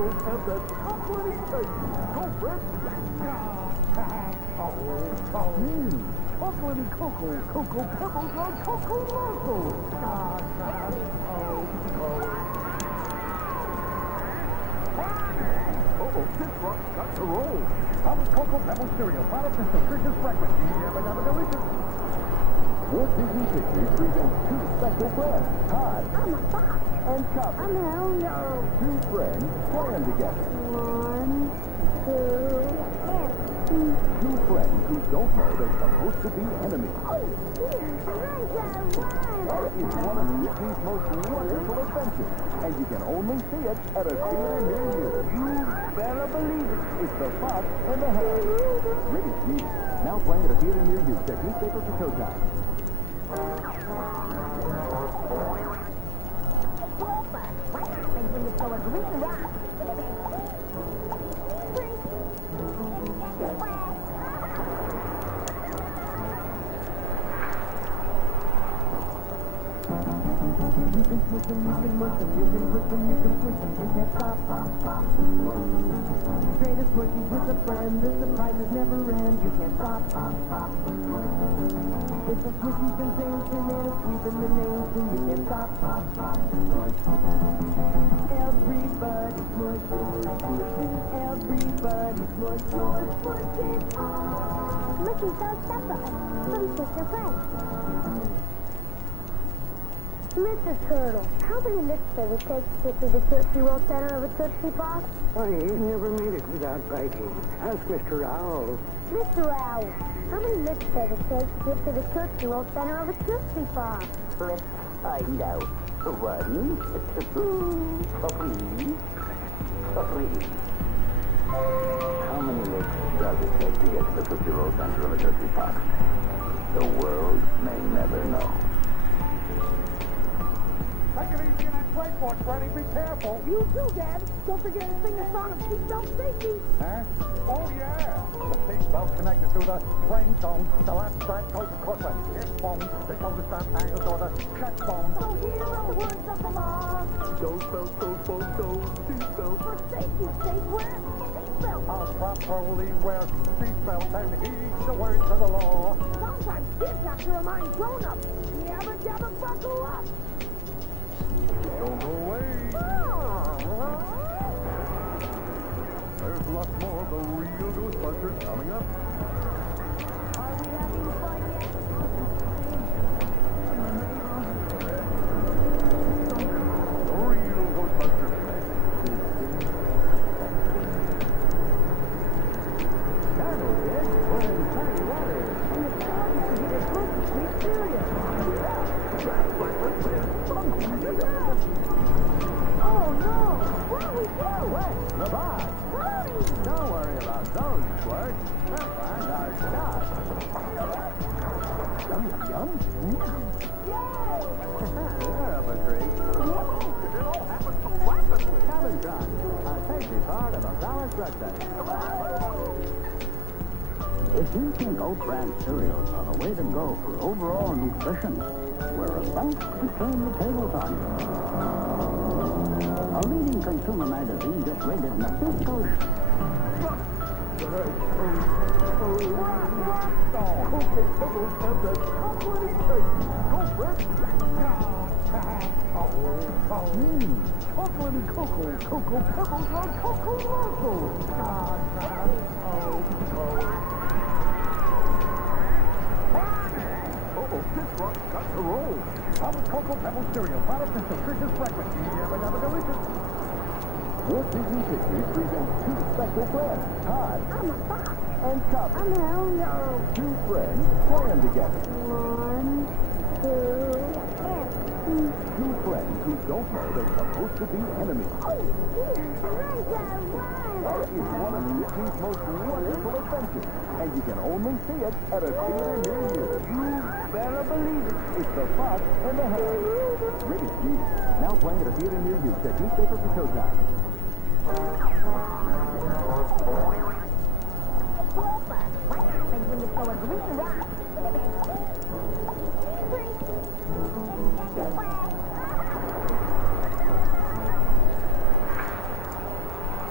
pebbles have that chocolatey taste. Go, Fred. Chocolatey cocoa pebbles on cocoa marshmallows. This rock got to roll. How was Cocoa Pebble cereal? Part of this nutritious breakfast. Yabba dabba delicious. Walt Disney Pictures presents two special friends, Todd I'm a fox. and Chopper. I'm an hello. Two friends playing together. 1, 2, and... Two friends who don't know they're supposed to be enemies. Oh, dear. Run. It's one of Disney's most wonderful adventures, and you can only see it at a theater near you. You better believe it. It's the Fox and the Hound. Rated G. Now playing at a theater near you. Check newspaper for showtime. What happens when you throw a green rock? You can push them, you can push them, you can push them, you can push them, you can't stop. Greatest pushies with a friend, the surprises never end, you can't stop. It's a pushy sensation and it's sweeping the nation, you can't stop. Everybody's push, everybody's push, push it on. Looking so separate from Sister Friend. Mr. Turtle, how many licks does it take to get to the Tootsie Roll center of a Tootsie Pop? Why, he never made it without biting. Ask Mr. Owl. Mr. Owl, how many licks does it take to get to the Tootsie Roll center of a Tootsie Pop? Let's find out. 1, 2, 3. How many licks does it take to get to the Tootsie Roll center of a Tootsie Pop? The world may never know. Take it easy on that skateboard, Freddy. Be careful. You too, Dad. Don't forget to sing the song of seatbelt safety. Huh? Oh, yeah. The seatbelt connected to the frame cone, the lap strap goes across the hip bone, the shoulder strap angles or the check bone. So here are the words of the law. Those belts, seatbelt. For safety's sake, wear a seatbelt. I'll properly wear seatbelt and heed the words of the law. Sometimes kids have to remind grown-ups. Never, never buckle up. Don't go away. There's lots more of the real Ghostbusters coming up. Are we having fun yet? The real Ghostbusters. Careful, kid. We're in sunny water. And the dog is to get his foot to sleep serious. Oh no! What do we do? What? The box. Hurry! Don't worry about those squirts. We'll find our shot. Yum, yum. They're up a tree. It all happened so rapidly. Cabin Tron, a tasty part of a balanced breakfast. If you think oat bran cereals are the way to go for overall nutrition, we're about to turn the tables on you. A leading consumer magazine just rated an official Cocoa Pebbles have that chocolatey taste. Go, Fred. Chocolatey cocoa pebbles on cocoa marshmallows. This rock got to roll. How was Cocoa Pebble cereal? Part of this nutritious breakfast. Yabba dabba delicious. Walt Disney Pictures presents two special friends, Todd I'm a fox. and Chopper. I'm an hello. Two friends playing together. 1, 2, and... Two friends who don't know they're supposed to be enemies. Oh, dear. Run. It's one of Disney's most wonderful adventures, and you can only see it at a theater near you. You better believe it. It's the Fox and the Hound. Rated G. Now playing at a theater near you. Check newspaper for showtime. What happens when you throw a green rock?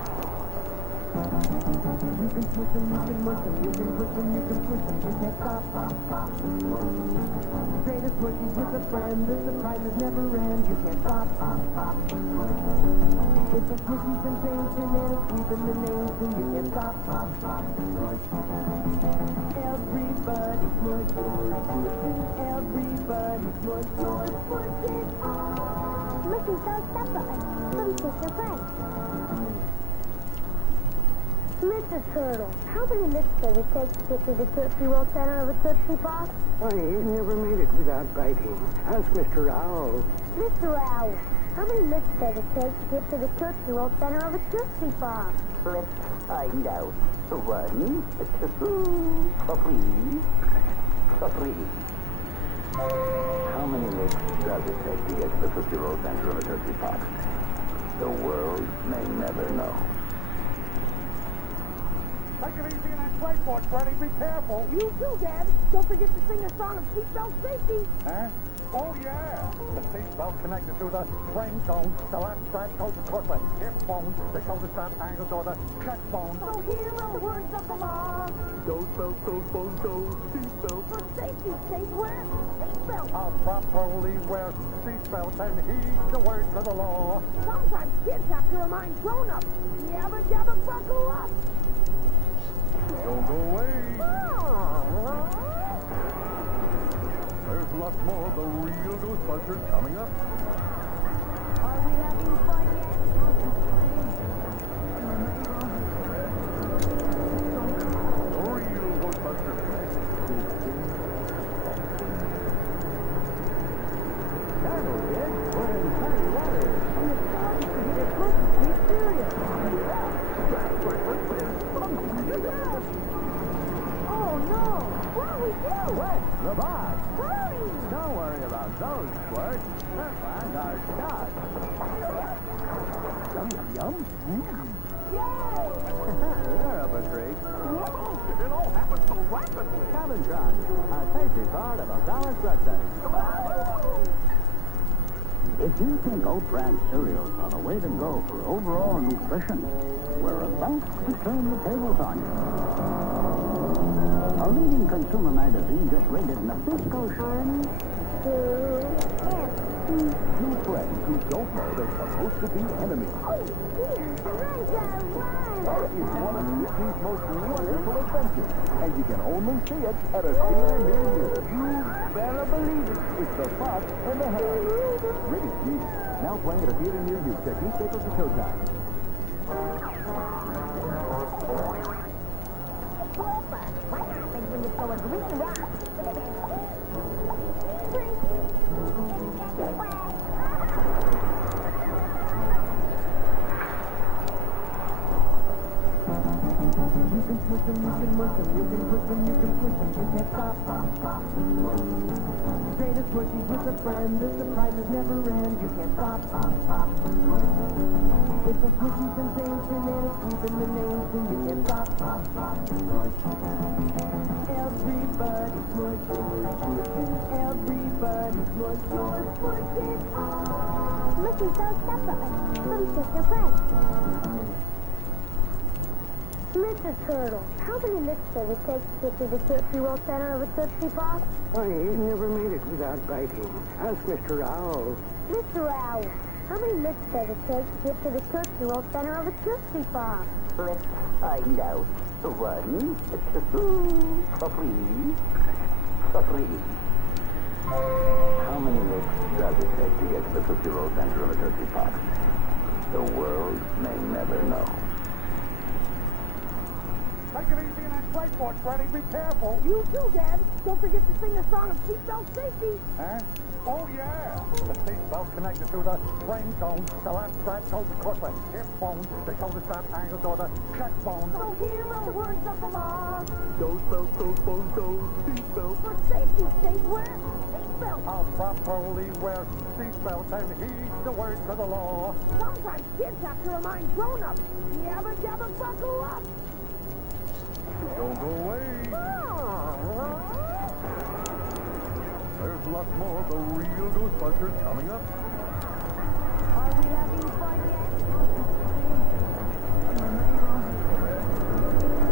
You can push them, you can mush them, you can push them, you can push them, you can't stop. Greatest workies with a friend, the surprises never end, you can't stop. It's a squishy sensation and it's sweeping the nation, you can't stop. Everybody's mush, everybody's mush, Looking so separately from sister friends. Mr. Turtle, how many licks does it take to get to the Tootsie Roll center of a Tootsie Pop? I never made it without biting. Ask Mr. Owl. Mr. Owl, how many licks does it take to get to the Tootsie Roll center of a Tootsie Pop? Let's find out. 1, 2, 3. How many licks does it take to get to the Tootsie Roll center of a Tootsie Pop? The world may never know. Take it easy in that skateboard, Freddy. Be careful. You too, Dad. Don't forget to sing the song of seatbelt safety. Huh? Oh, yeah. The seatbelt connected to the frame cone, the lap strap goes across the hip bone, the shoulder strap angles or the check bone. So hear the words of the law. Those belts, those bones, those seatbelts. For safety's sake, wear seatbelt. I'll properly wear seatbelts and heed the words of the law. Sometimes kids have to remind grown-ups. Yabba dabba buckle up. Don't go away. There's lots more of the real Ghostbusters coming up. Are we having fun yet? The real Ghostbusters. Careful, kid. We're in sunny weather. And the sound is to get as close as we experience. Oh no! What do we do? Wet the box. Hurry! Don't worry about those squirts. And our shot. Yum, yum, yum. Yay! They're up a treat. Whoa! It all happened so rapidly. Cabin Trot, a tasty part of a balanced breakfast. If you think oat bran cereals are the way to go for overall nutrition, we're about to turn the tables on you. A leading consumer magazine just rated Nabisco shine. Two friends who don't know they're supposed to be enemies. Oh, dear. Run, Joe, run. It's one of Disney's most wonderful adventures, and you can only see it at a theater near you. You better believe it. It's the Fox and the Hound. Rated G. Now playing at a theater near you. Check newspapers for showtime. What happens when you throw a green rock? You can push them, you can mush them, you can push them, you can push them, you can't stop. Greatest workies with a friend, the surprises never end, you can't stop. It's a squishy sensation and it's sweeping the nation, you can't stop. Everybody's mush, everybody's mush, Looking so separately from sister friends. Mr. Turtle, how many licks does it take to get to the Tootsie Roll center of a Tootsie Pop? I never made it without biting. Ask Mr. Owl. Mr. Owl, how many licks does it take to get to the Tootsie Roll center of a Tootsie Pop? Let's find out. 1, 2, 3. How many licks does it take to get to the Tootsie Roll center of a Tootsie Pop? The world may never know. Take it easy in that skateboard, Freddy. Be careful. You too, Dad. Don't forget to sing the song of seatbelt safety. Huh? Oh, yeah. The seatbelt connected to the frame cone, the lap strap goes across the hip bone, the shoulder strap angles or the check bone. So hear the words of the law. Those belts, those bones, those seatbelts. For safety's sake, wear seatbelt. I'll properly wear seatbelts and heed the words of the law. Sometimes kids have to remind grown-ups. Yabba dabba buckle up. Don't go away. There's lots more of the real Ghostbusters coming up. Are we having fun yet?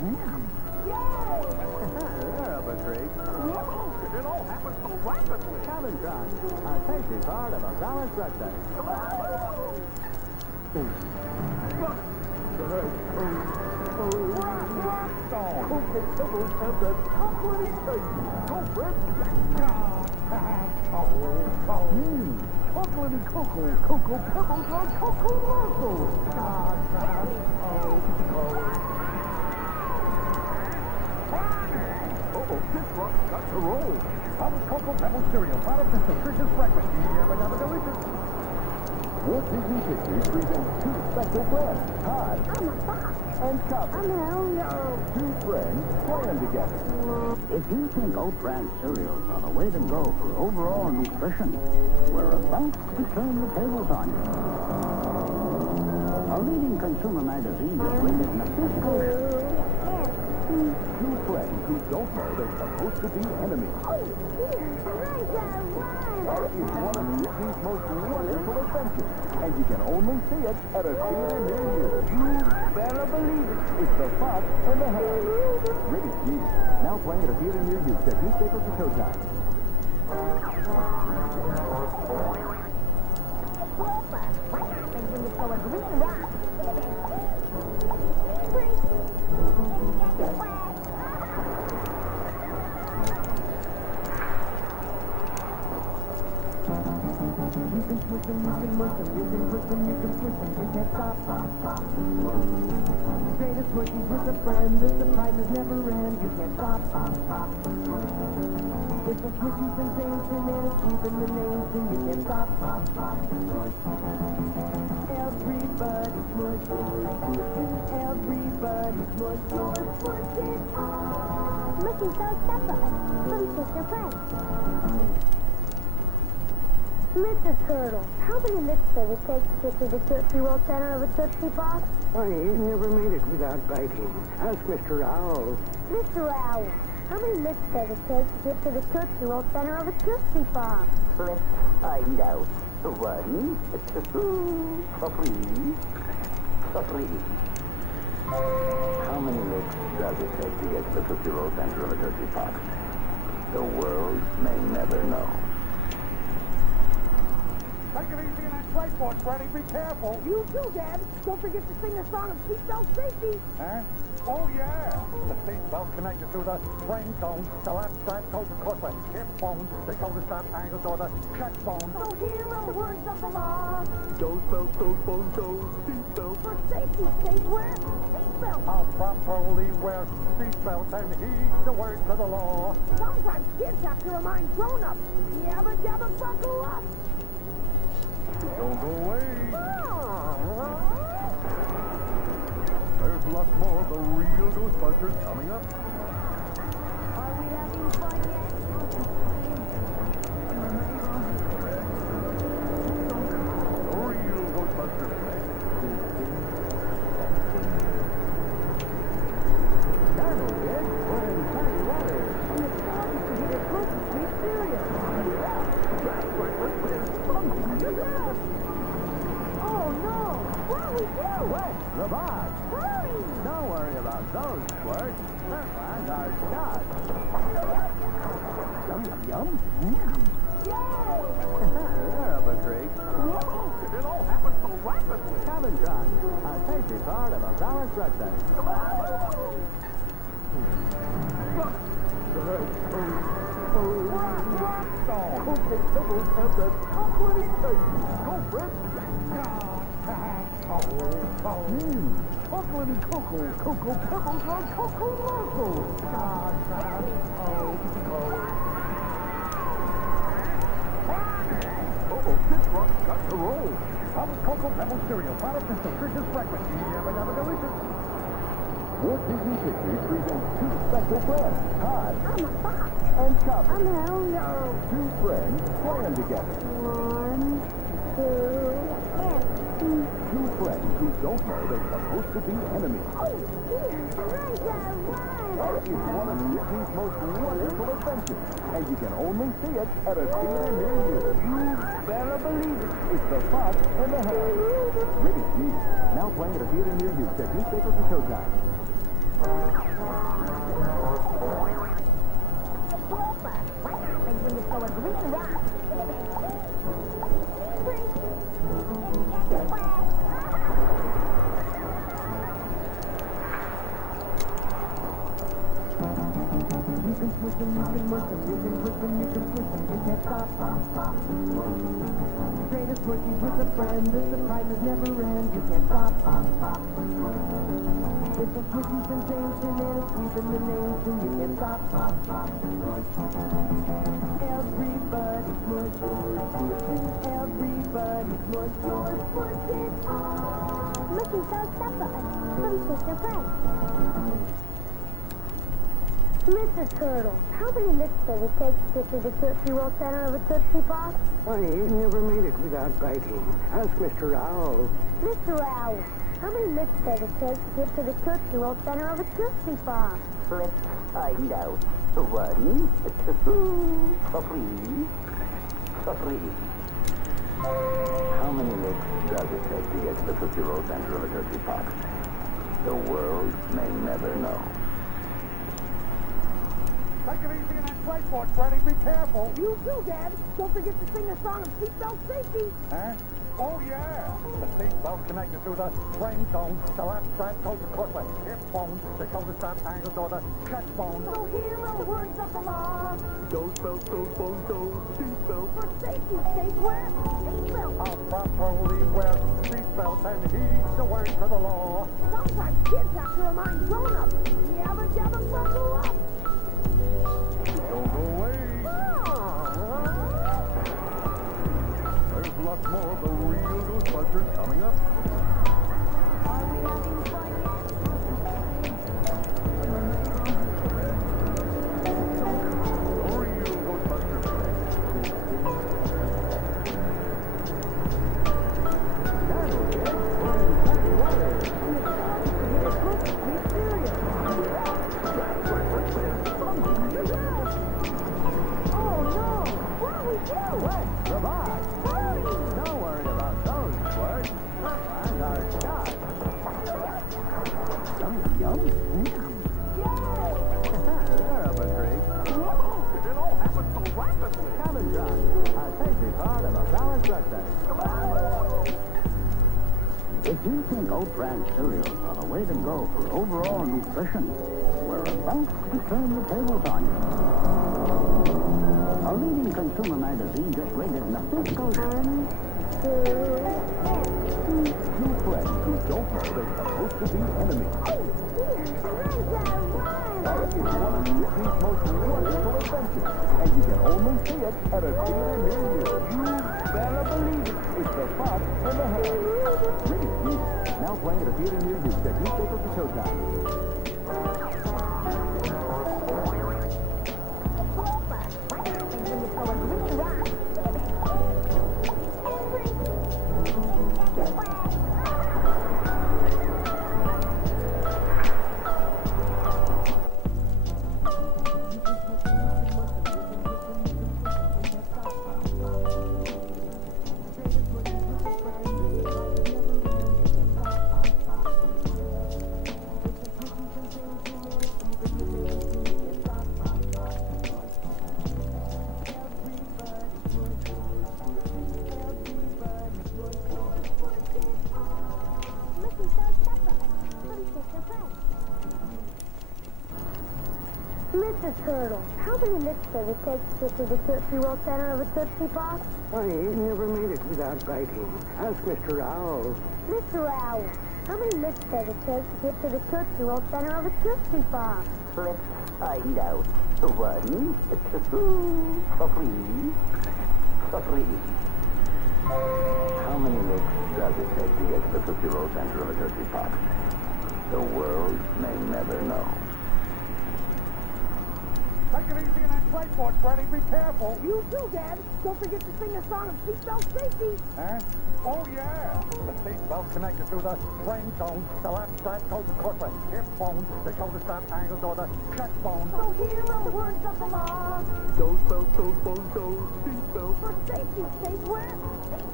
They're up a creek. It all happened so rapidly. Cabin truck, a tasty part of a balanced breakfast. Chocolate and cocoa pebbles on cocoa loco. This rock's got to roll. Bubbles cocoa pebble cereal, part of this nutritious breakfast. Yabba dabba delicious. Walt Disney Pictures presents two special friends, Todd I'm a fox. and Cup. I'm an owl. Two friends playing together. If you think oat bran cereals are the way to go for overall nutrition, we're about to turn the tables on you. A leading consumer magazine just rated an official Two friends who don't know they're supposed to be enemies. Oh, dear. That is one of Disney's most wonderful adventures, and you can only see it at a theater near you. You better believe it. It's the Fox and the Hound. Rated G. Now playing at a theater near you. Check newspapers for showtime. Greatest smushies with a friend, the surprises never end, you can't stop. It's a smushy sensation and it's keeping the nation, you can't stop. Everybody smush, everybody smush, smush it. Looking so separate from Sister Friend. Mr. Turtle, how many licks does it take to get to the Tootsie Roll center of a Tootsie Pop? Why, he never made it without biting. Ask Mr. Owl. Mr. Owl, how many licks does it take to get to the Tootsie Roll center of a Tootsie Pop? Let's find out. One, three. How many licks does it take to get to the Tootsie Roll center of a Tootsie Pop? The world may never know. Take it easy in that skateboard, Freddy. Be careful. You too, Dad. Don't forget to sing the song of seatbelt safety. Huh? Oh, yeah. The seatbelt connected to the spring cone, the lap strap goes across the hip bone, the shoulder strap angles or the check bone. So hear the words of the law. Those belts, those bones, those seatbelts. For safety, safe wear seatbelt. I'll properly wear seatbelts and heed the words of the law. Sometimes kids have to remind grown-ups. Yabba dabba buckle up. Don't go away. There's lots more of the real Ghostbusters coming up. Are we having fun yet? The real Ghostbusters. Careful, kid. We're in sunny water. And it's time to get a close sweet cereal. Oh no! What do we do? Wet the box. Hurry! Don't worry about those squirts. Their plans are shot. Yum, yum, yum. They're up a creek. It all happened so rapidly. Cabin truck, a tasty part of a balanced breakfast. Chocolate and cocoa pebbles on cocoa loco. This rock's got to roll. Bubbles cocoa pebble cereal, part of this nutritious breakfast. Yabba dabba delicious. Walt Disney Pictures presents two special friends, Todd I'm a fox. and Cup. I'm an owl. Two friends playing together. 1, 2, and... Two friends who don't know they're supposed to be enemies. Oh, dear. Run, That is one of Disney's most wonderful adventures, and you can only see it at a theater near you. You better believe it. It's the Fox and the Hound. Rated G. Now playing at a theater near you. Check newspapers for showtime. What happens when you throw a green rock? You can push them, you can push them, you can push them, you can push them, you can't stop. Greatest smushies with a friend, the surprises never end, you can't stop. It's a smushy sensation and it's sweeping the nation, you can't stop. Everybody smush, everybody smush, smush it all. Looking so stubborn from Sister Friend. Mr. Turtle, how many licks does it take to get to the Tootsie Roll center of a Tootsie Pop? I never made it without biting. Ask Mr. Owl. Mr. Owl, how many licks does it take to get to the Tootsie Roll center of a Tootsie Pop? Let's find out. 1, 2, 3, 3. How many licks does it take to get to the Tootsie Roll center of a Tootsie Pop? The world may never know. Take it easy in that skateboard, Freddy. Be careful. You too, Dad. Don't forget to sing the song of seatbelt safety. Huh? Oh, yeah. The seatbelt connected to the spring cone. The lap strap goes across the hip bone. The shoulder strap angles or the chest bone. So hear the words of the law. Those belts, those bones, those seatbelts. For safety, stay where? Seatbelt. I'll properly wear seatbelts and heed the words of the law. Sometimes kids have to remind grown-ups. Yabba jabba buckle up. Don't go away. There's lots more of the real Ghostbusters coming up. Are we having fun yet? Real Ghostbusters. Oh no! What do we do? What? Goodbye. Don't worry about those squirts. That's our shot. Yum, yum. They're up a treat. It all happened so rapidly. Cabbage shot. A tasty part of a balanced breakfast. If you think oat bran cereals are the way to go for overall nutrition, we're about to turn the tables on you. A leading consumer magazine just rated an official Two friends who don't know they're supposed to be enemies. It's one of Disney's most wonderful adventures, and you can only see it at a theater near you. You better believe it. It's the Fox and the Hound. Rated G. Now playing at a theater near you. Check newspapers for showtime. Mr. Turtle, how many licks does it take to get to the Tootsie Roll center of a Tootsie Pop? I never made it without biting. Ask Mr. Owl. Mr. Owl, how many licks does it take to get to the Tootsie Roll center of a Tootsie Pop? Let's find out. 1, 2, 3, 3. How many licks does it take to get to the Tootsie Roll center of a Tootsie Pop? The world may never know. Take it easy in that skateboard, Freddy. Be careful. You too, Dad. Don't forget to sing the song of seatbelt safety. Huh? Oh, yeah. The seatbelt connected to the spring cone. The lap strap goes across the hip bone. The shoulder strap angles or the chest bone. So hear the words of the law. Those belts, those bones, those seatbelts. For safety, stay where?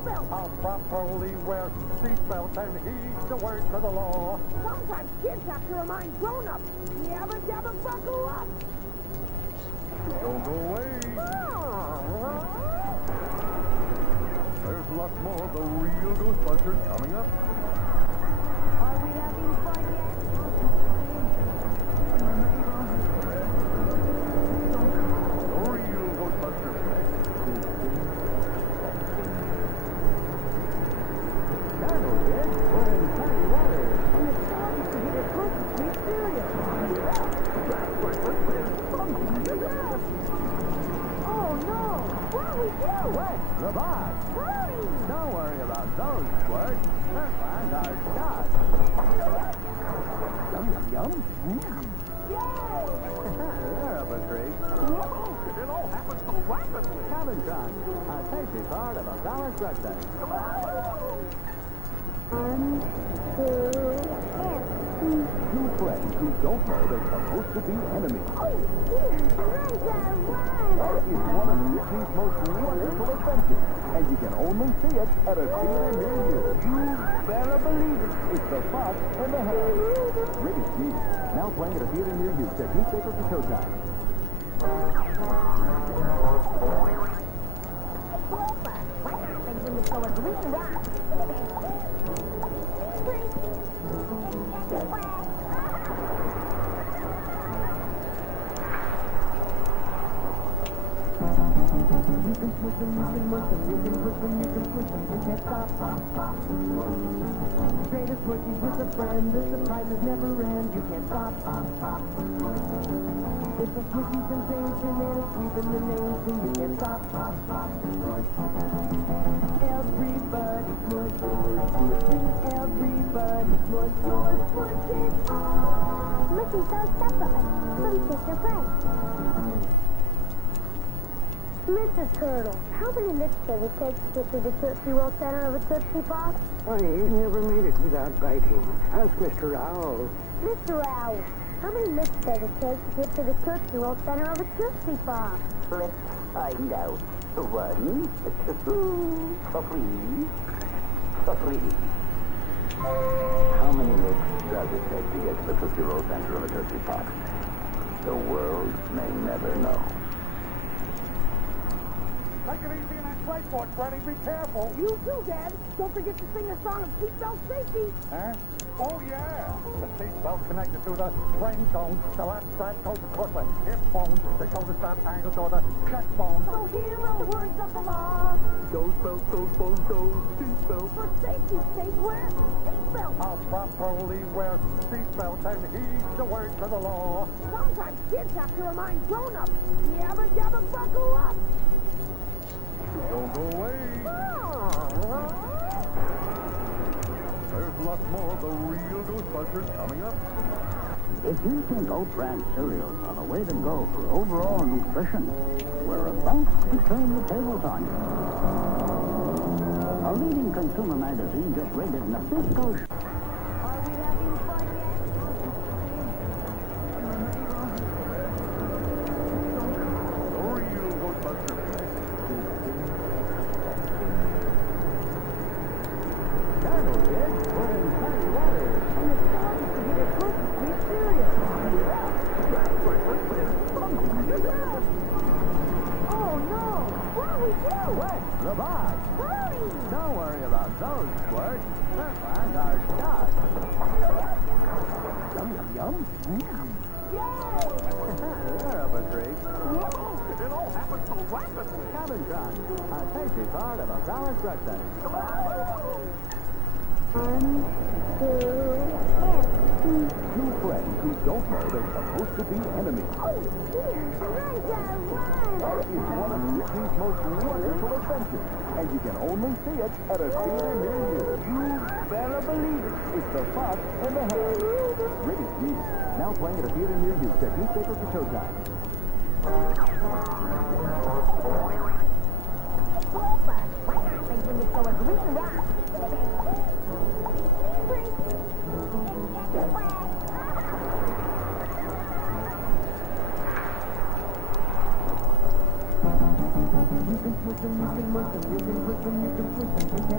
seatbelt. I'll properly wear seatbelts and heed the words of the law. Sometimes kids have to remind grown-ups. Yabba dabba buckle up. Don't go away. There's lots more of the real Ghostbusters coming up. Are we having fun yet? The real Ghostbusters. Careful, kid. We're in sunny weather. And it's starting to get as close as sweet cereal. Oh no! What do we do? Quick, the box. Hurry! Don't worry about those squirts. Their flies are shot. Yum, yum, yum. They're up a treat. It all happened so rapidly. Cabin Trunk, a tasty part of a balanced breakfast. 1, 2, and... Two friends who don't know they're supposed to be enemies. Oh dear! Run! It's one of Disney's most wonderful adventures, and you can only see it at a theater near you. You better believe it. It's the Fox and the Hound. Rated G. Now playing at a theater near you. Check newspapers for showtime. You can push them, you can push them, you can push them, you can push them, you can't stop. Straight as Twinkies with a friend, the surprises never end, you can't stop. It's a Twinkie sensation and it's sweeping the nation, you can't stop. Everybody smush, everybody smush, smush, smush it. Looking so separate from sister friends. Mrs. Turtle, how many licks does it take to get to the Tootsie Roll center of a Tootsie Pop? I never made it without biting. Ask Mr. Owl. Mr. Owl, how many licks does it take to get to the Tootsie Roll center of a Tootsie Pop? Let's find out. 1, 2, 3. How many licks does it take to get to the Tootsie Roll center of a Tootsie Pop? The world may never know. Take it easy in that skateboard, Freddy. Be careful. You too, Dad. Don't forget to sing the song of seatbelt safety. Huh? Oh, yeah. The seatbelt connected to the spring cone. The lap strap goes across the hip bone. The shoulder strap angles or the check bone. So hear the words of the law. Those belts, those bones, those seatbelts. For safety's sake, wear seatbelt. I'll properly wear seatbelts and heed the words of the law. Sometimes kids have to remind grown-ups. Yabba dabba buckle up. Don't go away. There's lots more of the real Ghostbusters coming up. If you think oat bran cereals are the way to go for overall nutrition, we're about to turn the tables on you. A leading consumer magazine just rated Nabisco. Are we having fun yet? The real Ghostbusters. Careful, kid. We're in sunny weather. And it's starting to get as close as sweet cereal. Oh no! What do we do? Quick, the box. Hurry! Don't worry about those squirts. Their flies are shot. Yum, yum, yum. They're up a treat. It all happened so rapidly. Cabin Trunk, a tasty part of a balanced breakfast. 1, 2, and... Two friends who don't know they're supposed to be enemies. Oh dear! Run! It's one of Disney's most wonderful adventures, and you can only see it at a theater near you. You better believe it. It's the Fox and the Hound. Rated G. Now playing at a theater near you. Check newspapers for showtime. You can push them, you can push them, you can push them, you can push them, you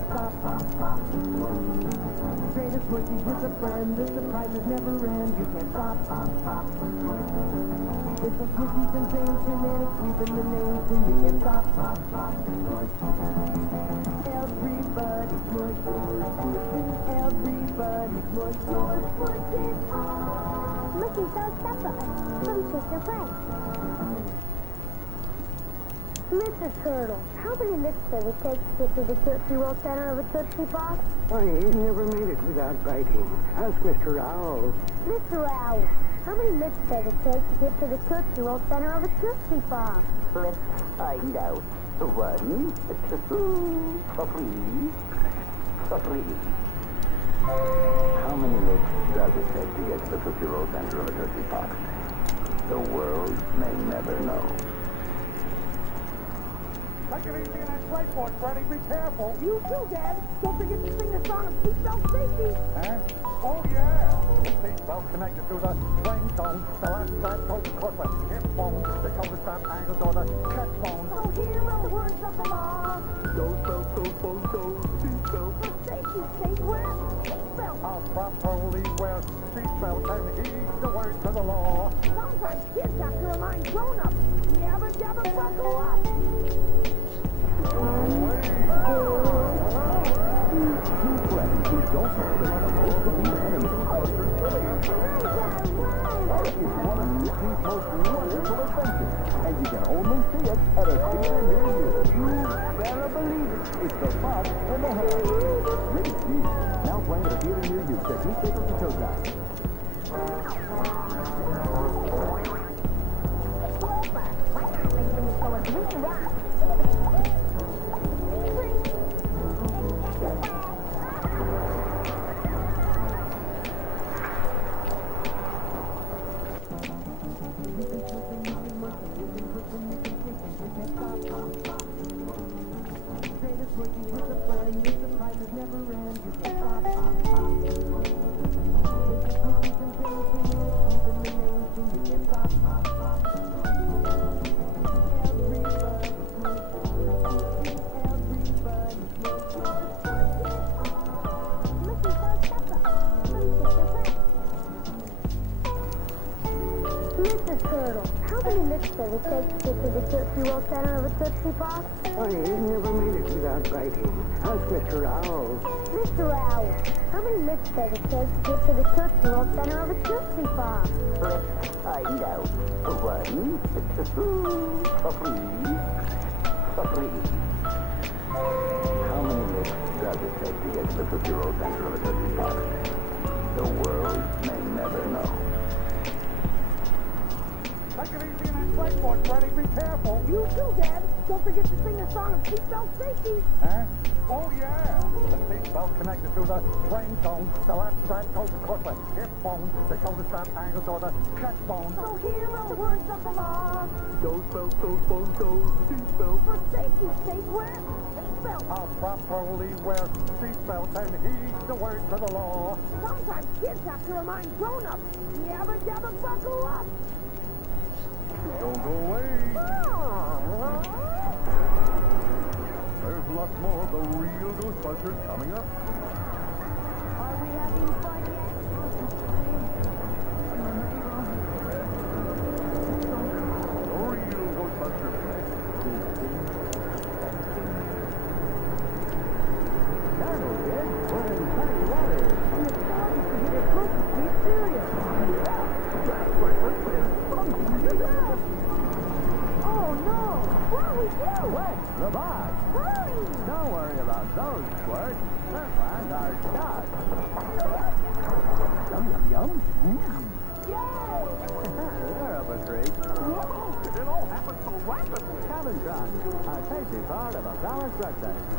squishies with a friend. The surprises never end. You can't stop. It's a squishy sensation and it's sweeping the nation. You can't stop. Everybody smush, everybody smush, smush it all. Looking so separate from Sister Frank. Mr. Turtle, how many licks does it take to get to the Tootsie Roll center of a Tootsie Pop? Why, he never made it without biting. Ask Mr. Owl. Mr. Owl, how many licks does it take to get to the Tootsie Roll center of a Tootsie Pop? Let's find out. 1, 2, 3. How many licks does it take to get to the Tootsie Roll center of a Tootsie Pop? The world may never know. Take it easy in that skateboard, Freddy. Be careful. You too, Dad. Don't forget to sing the song of seatbelt safety. Huh? Oh, yeah. The seatbelt connected to the train zone. The last strap goes crooked. Hip bone, the shoulder strap angled to the check bone. So hear the words of the law. Seatbelt. For safety, stay where? Seatbelt. I'll properly wear seatbelt and heed the words of the law. Sometimes kids have to remind grown-ups. Yabba dabba buckle up. Two friends who don't know they're supposed to be enemies. It's one of Disney's most wonderful adventures, and you can only see it at a theater near you. You better believe it. It's the Fox and the Hound. Rated G. Now playing at a theater near you. Check newspapers for showtime. Mr. Turtle, how many licks does it take to get to the Tootsie Roll center of a Tootsie Pop? Why, he never made it without biting. Ask Mr. Owl. Mr. Owl, how many licks does it take to get to the Tootsie Roll center of a Tootsie Pop? Let's find out. 1, 2, 3. How many licks does it take to get to the Tootsie Roll center of a Tootsie Pop? The world may never know. Take it easy in that skateboard, Freddy. Be careful. You too, Dad. Don't forget to sing the song of seatbelt safety. Huh? Oh, yeah. The seatbelt connected to the train zone. The last strap goes crooked. Hip bone, the shoulder strap angled to the check bone. So hear the words of the law. Seatbelt. For safety, stay where? Seatbelt. I'll properly wear seatbelt and heed the words of the law. Sometimes kids have to remind grown-ups. Yabba dabba buckle up. Don't go away. There's lots more of the real Ghostbusters coming up. Are we having fun yet? The real Ghostbusters. Careful, kid. We're in tiny water. And the dog is to get it close to be serious. Oh no! What do we do? Wet the box. Hurry! Don't worry about those squirts. And our shot. Yum, yum, yum. Yay! They're up a treat. Whoa! It all happened so rapidly. Cabin Trot, a tasty part of a balanced breakfast.